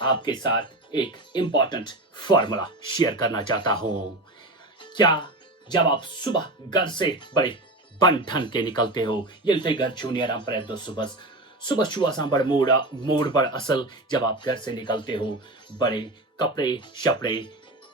आपके साथ एक इम्पॉर्टेंट फॉर्मूला शेयर करना चाहता हूं। क्या जब आप सुबह घर से बड़े बन ठन के निकलते हो, ये घर छूनियर हम पर दो सुबह सुबह छुआ सा बड़ मूड बड़ असल जब आप घर से निकलते हो, बड़े कपड़े शपड़े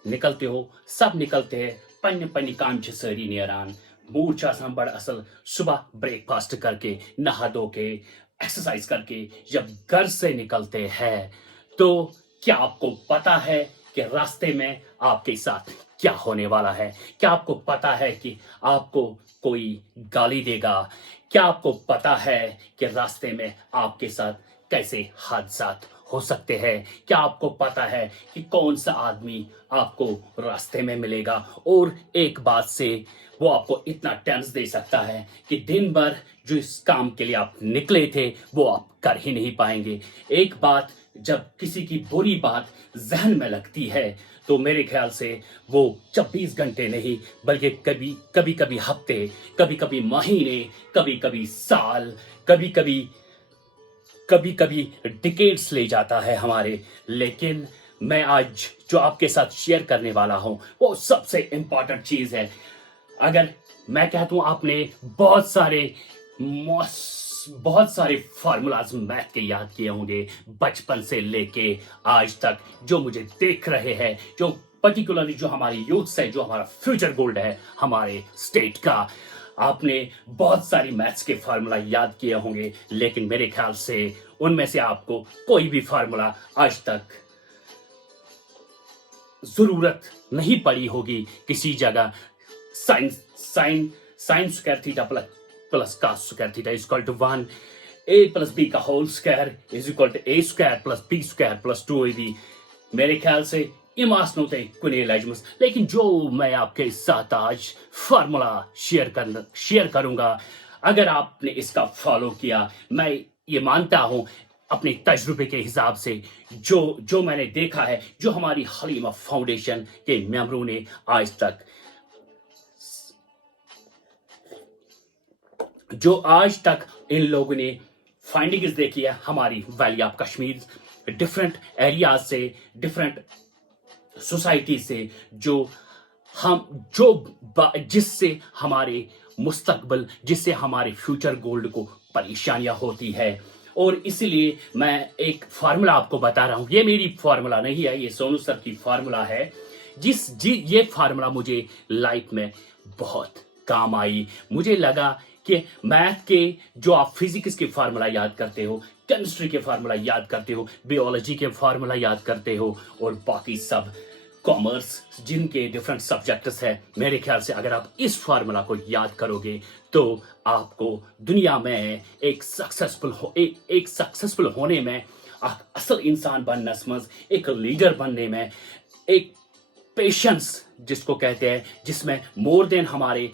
निकलते हो, सब निकलते हैं पन्न पन्न काम छ सारी नेरान मूड छ आसान बड़ असल सुबह ब्रेकफास्ट करके नहा धो के एक्सरसाइज करके जब घर से निकलते हैं तो क्या आपको पता है कि रास्ते में आपके साथ क्या होने वाला है? क्या आपको पता है कि आपको कोई गाली देगा? क्या आपको पता है कि रास्ते में आपके साथ कैसे हादसात हो सकते हैं? क्या आपको पता है कि कौन सा आदमी आपको रास्ते में मिलेगा और एक बात से वो आपको इतना टेंस दे सकता है कि दिन भर जो इस काम के लिए आप निकले थे वो आप कर ही नहीं पाएंगे। एक बात जब किसी की बुरी बात जहन में लगती है तो मेरे ख्याल से वो 24 घंटे नहीं बल्कि कभी कभी हफ्ते, कभी कभी महीने, कभी कभी साल, कभी कभी डिकेड्स ले जाता है हमारे। लेकिन मैं आज जो आपके साथ शेयर करने वाला हूं वो सबसे इंपॉर्टेंट चीज है। अगर मैं कहता हूं आपने बहुत सारे फार्मूलाज मैथ के याद किए होंगे बचपन से लेके आज तक, जो मुझे देख रहे हैं, जो पर्टिकुलरली जो हमारी यूथ है, जो हमारा फ्यूचर गोल्ड है हमारे स्टेट का, आपने बहुत सारी मैथ्स के फार्मूला याद किए होंगे, लेकिन मेरे ख्याल से उनमें से आपको कोई भी फार्मूला आज तक जरूरत नहीं पड़ी होगी किसी जगह। Sine square theta plus cos square theta is equal to 1, a plus b का whole square is equal to a square plus b square plus 2ab। मेरे ख्याल से इमास नोते कुने लाजमस, लेकिन जो मैं आपके साथ आज फार्मूला शेयर करूंगा, अगर आपने इसका फॉलो किया, मैं ये मानता हूं अपने तजुर्बे के हिसाब से, जो मैंने देखा है, जो हमारी हलीमा फाउंडेशन के मेंबरों ने आज तक इन लोगों ने फाइंडिंग्स देखी है हमारी valley of Kashmir different areas से, डिफरेंट सोसाइटी से, जिससे हमारे मुस्तकबिल, जिससे हमारे फ्यूचर गोल्ड को परेशानियां होती है। और इसलिए मैं एक फार्मूला आपको बता रहा हूं। ये मेरी फार्मूला नहीं है, ये सोनू सर की फार्मूला है। ये फार्मूला मुझे लाइफ में बहुत काम आई। मुझे लगा कि मैथ के जो आप फिजिक्स के फार्मूला याद करते हो, केमिस्ट्री के फार्मूला याद करते हो, बायोलॉजी के फार्मूला याद करते हो और बाकी सब कॉमर्स जिनके डिफरेंट सब्जेक्ट्स है, मेरे ख्याल से अगर आप इस फार्मूला को याद करोगे तो आपको दुनिया में एक सक्सेसफुल होने में, असल इंसान बनने में, एक लीडर बनने में, एक पेशेंस जिसको कहते हैं, जिसमें मोर देन हमारे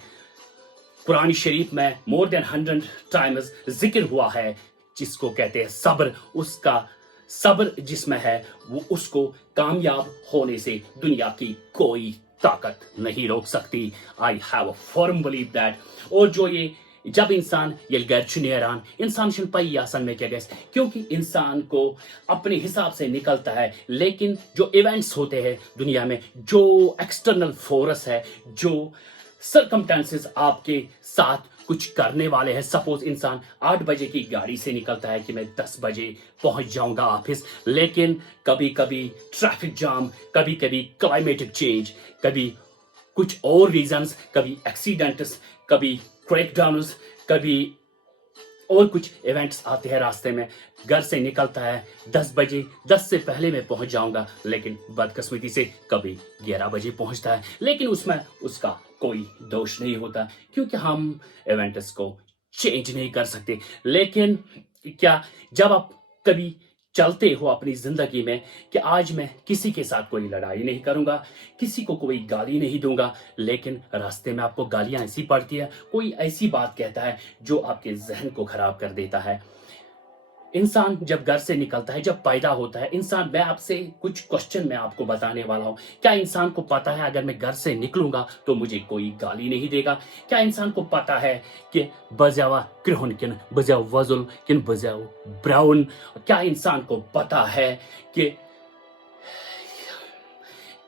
कुरान शरीफ में मोर देन 100 टाइम्स जिक्र हुआ है, जिसको कहते हैं सब्र। उसका सब्र जिसमें है वो उसको कामयाब होने से दुनिया की कोई ताकत नहीं रोक सकती। I have a firm believe that. और जो ये जब इंसान ये गैरचुनियरान इंसान शिल्पाई आसन में क्या गैस, क्योंकि इंसान को अपने हिसाब से निकलता है, लेकिन जो इवेंट्स होते हैं दुनिया में, जो एक्सटर्नल फोर्स है, जो सर्कमस्टेंसेस आपके साथ कुछ करने वाले हैं। सपोज इंसान 8 बजे की गाड़ी से निकलता है कि मैं 10 बजे पहुंच जाऊंगा ऑफिस, लेकिन कभी कभी ट्रैफिक जाम, कभी कभी क्लाइमेटिक चेंज, कभी कुछ और रीजंस, कभी एक्सीडेंट्स, कभी क्रेकडाउन्स, कभी और कुछ इवेंट्स आते हैं रास्ते में। घर से निकलता है 10 बजे, 10 से पहले मैं पहुंच जाऊंगा, लेकिन बदकिस्मती से कभी 11 बजे पहुंचता है, लेकिन उसमें उसका कोई दोष नहीं होता क्योंकि हम इवेंट्स को चेंज नहीं कर सकते। लेकिन क्या जब आप कभी चलते हो अपनी जिंदगी में कि आज मैं किसी के साथ कोई लड़ाई नहीं करूंगा, किसी को कोई गाली नहीं दूंगा, लेकिन रास्ते में आपको गालियां ऐसी पड़ती है, कोई ऐसी बात कहता है जो आपके जहन को खराब कर देता है। इंसान जब घर से निकलता है, जब पैदा होता है इंसान, मैं आपसे कुछ क्वेश्चन मैं आपको बताने वाला हूं। क्या इंसान को पता है अगर मैं घर से निकलूंगा तो मुझे कोई गाली नहीं देगा? क्या इंसान को पता है कि बजावा क्रिहुन किन बजाओ वजुल किन बजाओ ब्राउन? क्या इंसान को पता है कि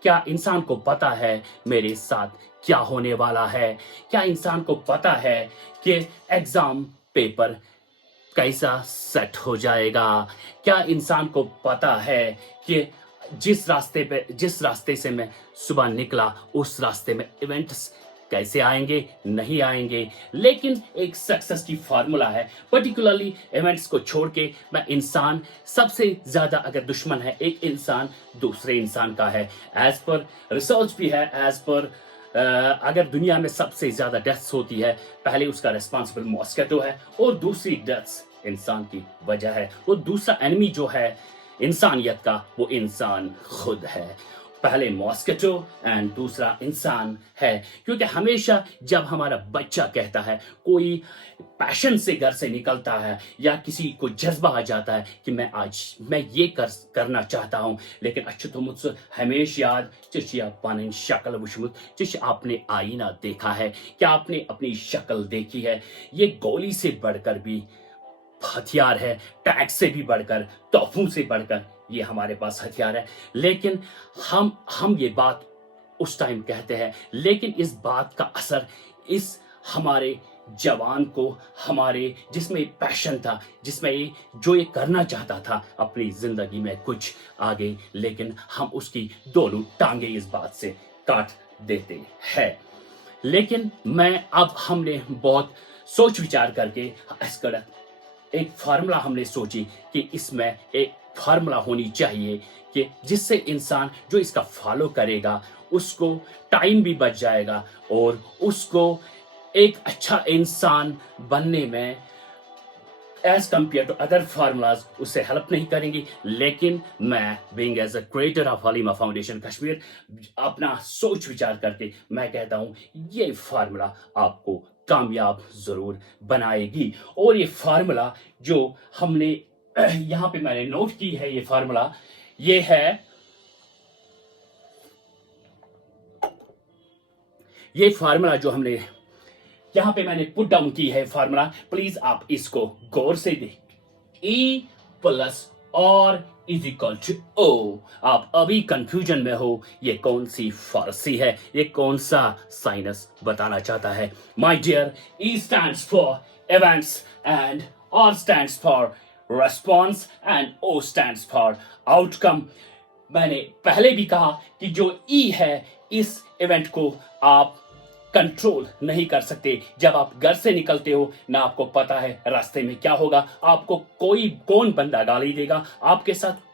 क्या इंसान को पता है मेरे साथ क्या होने वाला है? क्या इंसान को पता है कि एग्जाम पेपर कैसा सेट हो जाएगा? क्या इंसान को पता है कि जिस रास्ते से मैं सुबह निकला उस रास्ते में इवेंट्स कैसे आएंगे, नहीं आएंगे? लेकिन एक सक्सेस की फार्मूला है, पर्टिकुलरली इवेंट्स को छोड़ के मैं इंसान सबसे ज्यादा अगर दुश्मन है एक इंसान दूसरे इंसान का है। एज पर रिसर्च भी है, एज पर अगर दुनिया में सबसे ज्यादा डेथ्स होती है, पहले उसका रेस्पॉन्सिबल मॉस्किटो है और दूसरी डेथ्स इंसान की वजह है। वो दूसरा एनिमी जो है इंसानियत का, वो इंसान खुद है। पहले मॉस्किटो एंड दूसरा इंसान है। क्योंकि हमेशा जब हमारा बच्चा कहता है, कोई पैशन से घर से निकलता है या किसी को जज्बा आ जाता है कि मैं ये करना चाहता हूं, लेकिन अच्छे तो मुझसे हमेशा याद चिचिया पानी शक्ल वुशमुत चिच आपने आईना देखा है? क्या आपने अपनी शक्ल देखी है? ये गोली से बढ़कर भी हथियार है, टैक्स से भी बढ़कर, तोपों से बढ़कर ये हमारे पास हथियार है। लेकिन हम ये बात उस टाइम कहते हैं, लेकिन इस बात का असर इस हमारे जवान को, हमारे जिसमें पैशन था, जिसमें ये करना चाहता था अपनी जिंदगी में कुछ आगे, लेकिन हम उसकी दोनों टांगे इस बात से काट देते हैं। लेकिन हमने बहुत सोच विचार करके एक फार्मूला हमने सोची कि इसमें एक फार्मूला होनी चाहिए कि जिससे इंसान जो इसका फॉलो करेगा उसको टाइम भी बच जाएगा और उसको एक अच्छा इंसान बनने में as compared to other formulas उससे हेल्प नहीं करेंगी। लेकिन मैं being as a creator of Haleema foundation Kashmir अपना सोच विचार करके मैं कहता हूं ये फार्मूला आपको कामयाब जरूर बनाएगी। और ये फार्मूला जो हमने यहाँ पे मैंने नोट की है, ये फार्मूला ये है, ये फार्मूला जो हमने यहाँ पे मैंने पुट डाउन की है फार्मूला, प्लीज आप इसको गौर से देख। E प्लस और इज इक्वल टू O। आप अभी कंफ्यूजन में हो, ये कौन सी फारसी है, ये कौन सा साइनस बताना चाहता है? My dear, E stands for events and R stands for response and O stands for outcome। मैंने पहले भी कहा कि जो E है, इस इवेंट को आप कंट्रोल नहीं कर सकते। जब आप घर से निकलते हो ना आपको पता है रास्ते में क्या होगा, आपको कौन बंदा गाली देगा, आपके साथ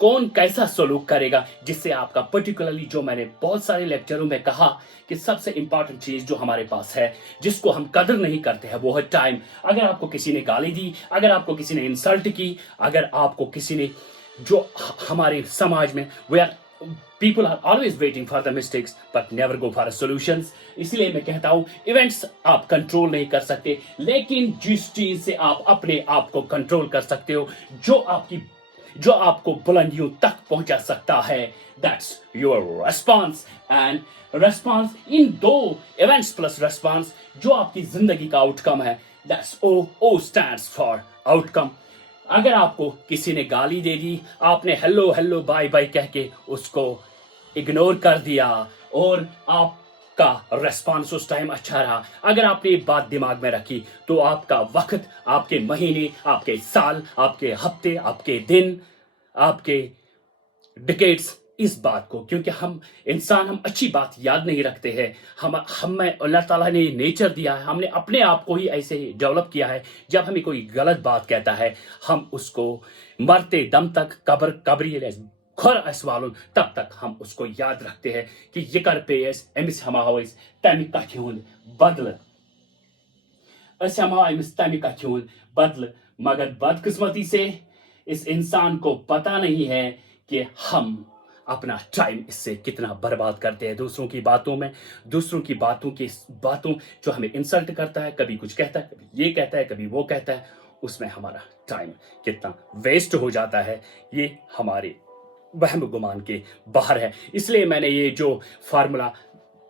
कौन कैसा सलूक करेगा, जिससे आपका पर्टिकुलरली जो मैंने बहुत सारे लेक्चरों में कहा कि सबसे इंपॉर्टेंट चीज जो हमारे पास है जिसको हम कदर नहीं करते हैं वो है टाइम। अगर आपको किसी ने गाली दी, अगर आपको किसी ने इंसल्ट की, अगर आपको किसी ने जो हमारे समाज में people are always waiting for the mistakes but never go for solutions। इसलिए मैं कहता हूं इवेंट्स आप कंट्रोल नहीं कर सकते, लेकिन जिस चीज से आप अपने आप को कंट्रोल कर सकते हो, जो आपको बुलंदियों तक पहुंचा सकता है, that's your response। and response in दो events plus response जो आपकी जिंदगी का आउटकम है, that's O stands for outcome। अगर आपको किसी ने गाली दे दी, आपने हेलो हेलो बाय बाय कह के उसको इग्नोर कर दिया और आपका रेस्पॉन्स उस टाइम अच्छा रहा, अगर आपने ये बात दिमाग में रखी तो आपका वक्त, आपके महीने, आपके साल, आपके हफ्ते, आपके दिन, आपके डिकेड्स इस बात को, क्योंकि हम अच्छी बात याद नहीं रखते हैं। हमें अल्लाह ताला ने नेचर दिया है, हमने अपने आप को ही ऐसे डेवलप किया है, जब हमें कोई गलत बात कहता है हम उसको मरते दम तक कब्र खर असवालुन तब तक हम उसको याद रखते हैं कि ये कर पेस एमिस हमावइस तमी कथ्यून बदल अमिस तमी कथ्यून बदल। मगर बदकिस्मती से इस इंसान को पता नहीं है कि हम अपना टाइम इससे कितना बर्बाद करते हैं दूसरों की बातों में, दूसरों की बातों जो हमें इंसल्ट करता है, कभी कुछ कहता है, कभी ये कहता है, कभी वो कहता है, उसमें हमारा टाइम कितना वेस्ट हो जाता है, ये हमारे वहम गुमान के बाहर है। इसलिए मैंने ये जो फार्मूला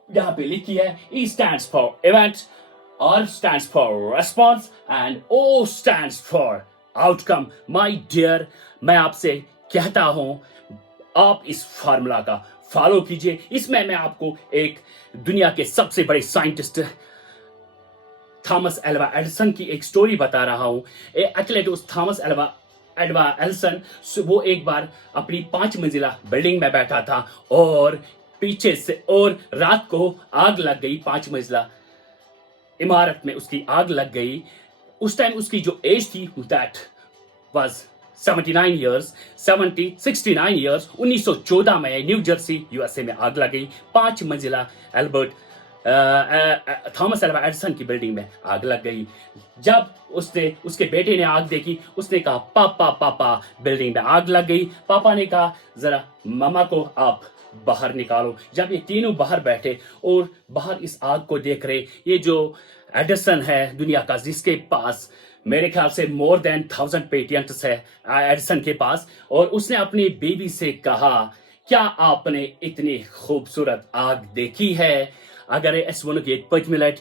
यहाँ पे लिखी है, E stands for event, R stands for response and O stands for outcome। My dear, मैं आपसे कहता हूं आप इस फार्मूला का फॉलो कीजिए। इसमें मैं आपको एक दुनिया के सबसे बड़े साइंटिस्ट थॉमस एल्वा एडिसन की एक स्टोरी बता रहा हूं। एक्चुअली उस थॉमस एल्वा एडवा एडिसन, वो एक बार अपनी 5 मंजिला बिल्डिंग में बैठा था और पीछे से और रात को आग लग गई। 5 मंजिला इमारत में उसकी आग लग गई। उस टाइम उसकी जो एज थी दैट वाज 79 इयर्स 69 इयर्स। 1914 में न्यू जर्सी यूएसए में आग लग गई। 5 मंजिला एल्बर्ट थॉमस एल्वा एडिसन की बिल्डिंग में आग लग गई। जब उसने उसके बेटे ने आग देखी, उसने कहा पापा पापा बिल्डिंग में आग लग गई। पापा ने कहा जरा मामा को आप बाहर निकालो। जब ये तीनों बाहर बैठे और बाहर इस आग को देख रहे, ये जो एडिसन है दुनिया का, जिसके पास मेरे ख्याल से मोर देन 1000 पेटेंट्स है एडिसन के पास, और उसने अपनी बीवी से कहा क्या आपने इतनी खूबसूरत आग देखी है? अगर इस वन के मिनट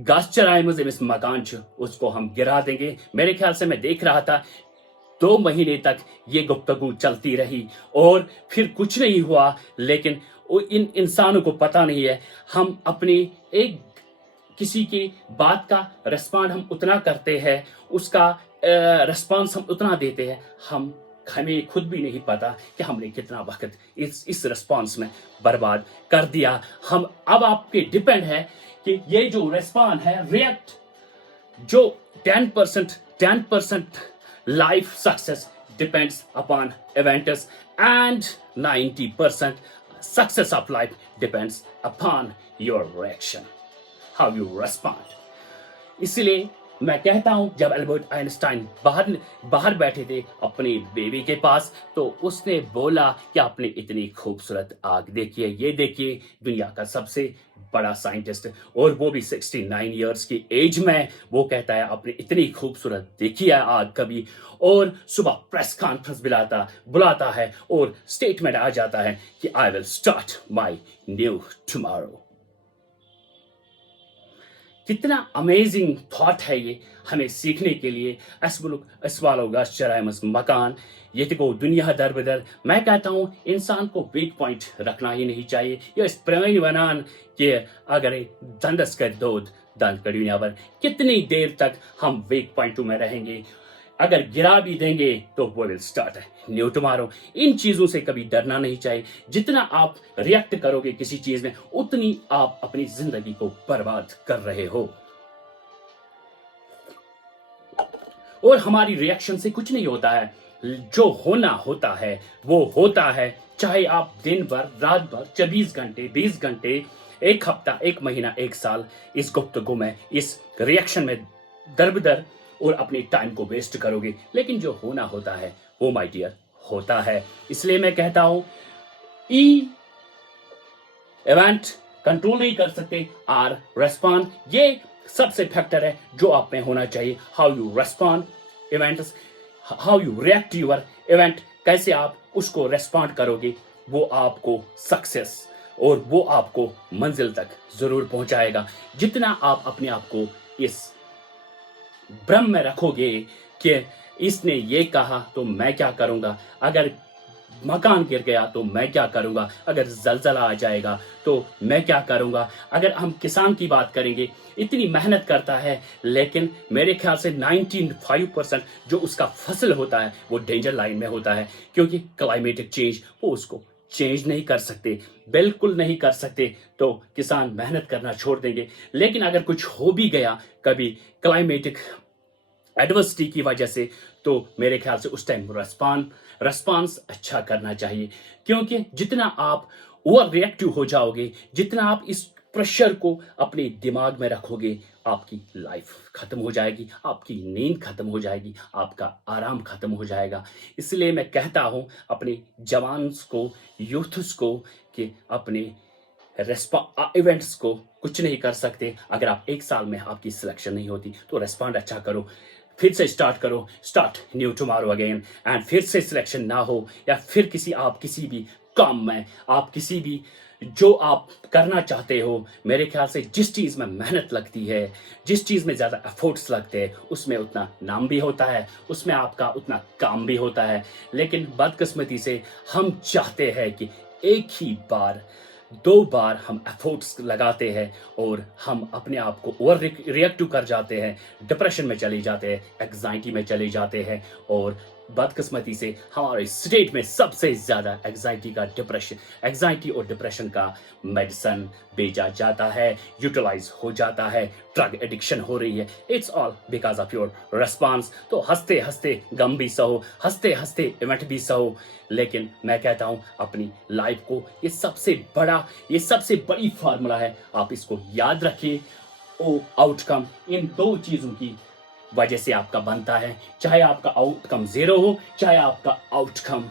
गस चराए मुझे इस मकान उसको हम गिरा देंगे। मेरे ख्याल से मैं देख रहा था 2 महीने तक ये गुफ्तगू चलती रही और फिर कुछ नहीं हुआ। लेकिन इन इंसानों को पता नहीं है, हम अपनी एक किसी की बात का रिस्पॉन्ड हम उतना करते हैं, उसका रिस्पॉन्स हम उतना देते हैं, हमें खुद भी नहीं पता कि हमने कितना वक्त इस रिस्पॉन्स में बर्बाद कर दिया। हम अब आपके डिपेंड है कि ये जो रिस्पॉन्ड है रिएक्ट, जो 10% life success depends upon events and 90% success of life depends upon your reaction, how you respond. इसलिए मैं कहता हूं जब एल्बर्ट आइंस्टाइन बाहर बैठे थे अपनी बेबी के पास, तो उसने बोला कि आपने इतनी खूबसूरत आग देखी है। ये देखिए दुनिया का सबसे बड़ा साइंटिस्ट, और वो भी 69 इयर्स की एज में, वो कहता है आपने इतनी खूबसूरत देखी है आग कभी। और सुबह प्रेस कॉन्फ्रेंस बुलाता है और स्टेटमेंट आ जाता है कि I will start my new tomorrow. कितना अमेजिंग थॉट है ये हमें सीखने के लिए। मकान ये तो दुनिया दर बदर। मैं कहता हूँ इंसान को वीक पॉइंट रखना ही नहीं चाहिए। ये प्रमेय बनान कि अगर दंदस कर दो दंद कर दुनिया पर, कितनी देर तक हम वीक पॉइंटों में रहेंगे? अगर गिरा भी देंगे तो वो विल स्टार्ट न्यू टुमारो। इन चीजों से कभी डरना नहीं चाहिए। जितना आप रिएक्ट करोगे किसी चीज में, उतनी आप अपनी जिंदगी को बर्बाद कर रहे हो। और हमारी रिएक्शन से कुछ नहीं होता है, जो होना होता है वो होता है। चाहे आप दिन भर रात भर 24 घंटे 20 घंटे, एक हफ्ता, एक महीना, एक साल इस गुफ्तगू में, इस रिएक्शन में दरबदर और अपने टाइम को वेस्ट करोगे, लेकिन जो होना होता है वो माय डियर होता है। इसलिए मैं कहता हूं इवेंट कंट्रोल नहीं कर सकते, आर रेस्पॉन्ड, ये सबसे फैक्टर है जो आप में होना चाहिए। How you respond events, how you react your event, कैसे आप उसको रेस्पॉन्ड करोगे, वो आपको सक्सेस और वो आपको मंजिल तक जरूर पहुंचाएगा। जितना आप अपने आप को इस भ्रम में रखोगे कि इसने ये कहा तो मैं क्या करूंगा, अगर मकान गिर गया तो मैं क्या करूंगा, अगर जलजला आ जाएगा तो मैं क्या करूंगा। अगर हम किसान की बात करेंगे, इतनी मेहनत करता है, लेकिन मेरे ख्याल से 95% जो उसका फसल होता है वो डेंजर लाइन में होता है, क्योंकि क्लाइमेटिक चेंज वो उसको चेंज नहीं कर सकते, बिल्कुल नहीं कर सकते। तो किसान मेहनत करना छोड़ देंगे। लेकिन अगर कुछ हो भी गया कभी क्लाइमेटिक एडवर्सिटी की वजह से, तो मेरे ख्याल से उस टाइम रेस्पॉन्स अच्छा करना चाहिए। क्योंकि जितना आप ओवर रिएक्टिव हो जाओगे, जितना आप इस प्रेशर को अपने दिमाग में रखोगे, आपकी लाइफ खत्म हो जाएगी, आपकी नींद खत्म हो जाएगी, आपका आराम खत्म हो जाएगा। इसलिए मैं कहता हूं अपने जवान्स को, यूथ्स को, कि अपने इवेंट्स को कुछ नहीं कर सकते। अगर आप 1 साल में आपकी सिलेक्शन नहीं होती तो रेस्पॉन्ड अच्छा करो, फिर से स्टार्ट करो, start new tomorrow again. And फिर से सिलेक्शन ना हो, या फिर किसी भी काम में, आप किसी भी जो आप करना चाहते हो, मेरे ख्याल से जिस चीज़ में मेहनत लगती है, जिस चीज़ में ज़्यादा एफर्ट्स लगते हैं, उसमें उतना नाम भी होता है, उसमें आपका उतना काम भी होता है। लेकिन बदकिस्मती से हम चाहते हैं कि एक ही बार 2 बार हम एफर्ट्स लगाते हैं और हम अपने आप को ओवर रिएक्टिव कर जाते हैं, डिप्रेशन में चले जाते हैं, एंग्जाइटी में चले जाते हैं और बदकिस्मती से हमारे स्टेट में सबसे ज़्यादा एंग्जाइटी और डिप्रेशन का मेडिसिन भेजा जाता है, यूटिलाइज हो जाता है, ड्रग एडिक्शन हो रही है। It's all because of your response. तो हंसते हंसते गम भी सहो, हंसते हंसते इवेंट भी सहो, लेकिन मैं कहता हूँ अपनी लाइफ को ये सबसे बड़ी फार्मूला है, आप इसको याद रखिए। ओ आउटकम इन 2 चीज़ों की वजह से आपका बनता है, चाहे आपका आउटकम 0 हो, चाहे आपका आउटकम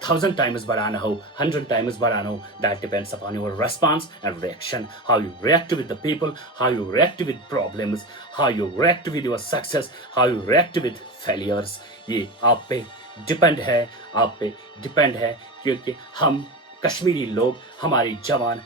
1000 times बढ़ाना हो, 100 times बढ़ाना हो, that depends upon your response and reaction, how you react with the people, how you react with problems, how you react with your success, how you react with failures. ये आप पे depend है क्योंकि हम कश्मीरी लोग, हमारे जवान,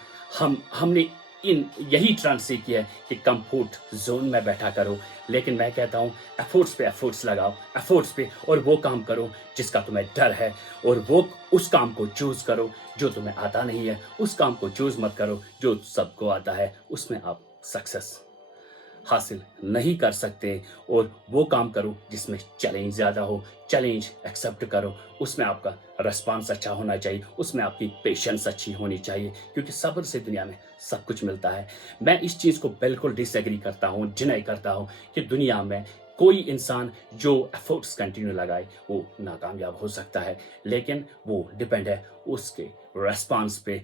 हमने यही ट्रेंड से किया है कि कंफर्ट जोन में बैठा करो, लेकिन मैं कहता हूँ एफर्ट्स पे एफर्ट्स लगाओ, एफर्ट्स पे, और वो काम करो जिसका तुम्हें डर है, और वो उस काम को चूज करो जो तुम्हें आता नहीं है, उस काम को चूज मत करो जो सबको आता है, उसमें आप सक्सेस हासिल नहीं कर सकते, और वो काम करो जिसमें चैलेंज ज़्यादा हो, चैलेंज एक्सेप्ट करो, उसमें आपका रिस्पांस अच्छा होना चाहिए, उसमें आपकी पेशेंस अच्छी होनी चाहिए, क्योंकि सब्र से दुनिया में सब कुछ मिलता है। मैं इस चीज़ को बिल्कुल डिसएग्री करता हूँ, डिनाई करता हूँ कि दुनिया में कोई इंसान जो एफर्ट्स कंटिन्यू लगाए वो नाकामयाब हो सकता है, लेकिन वो डिपेंड है उसके रेस्पॉन्स पे,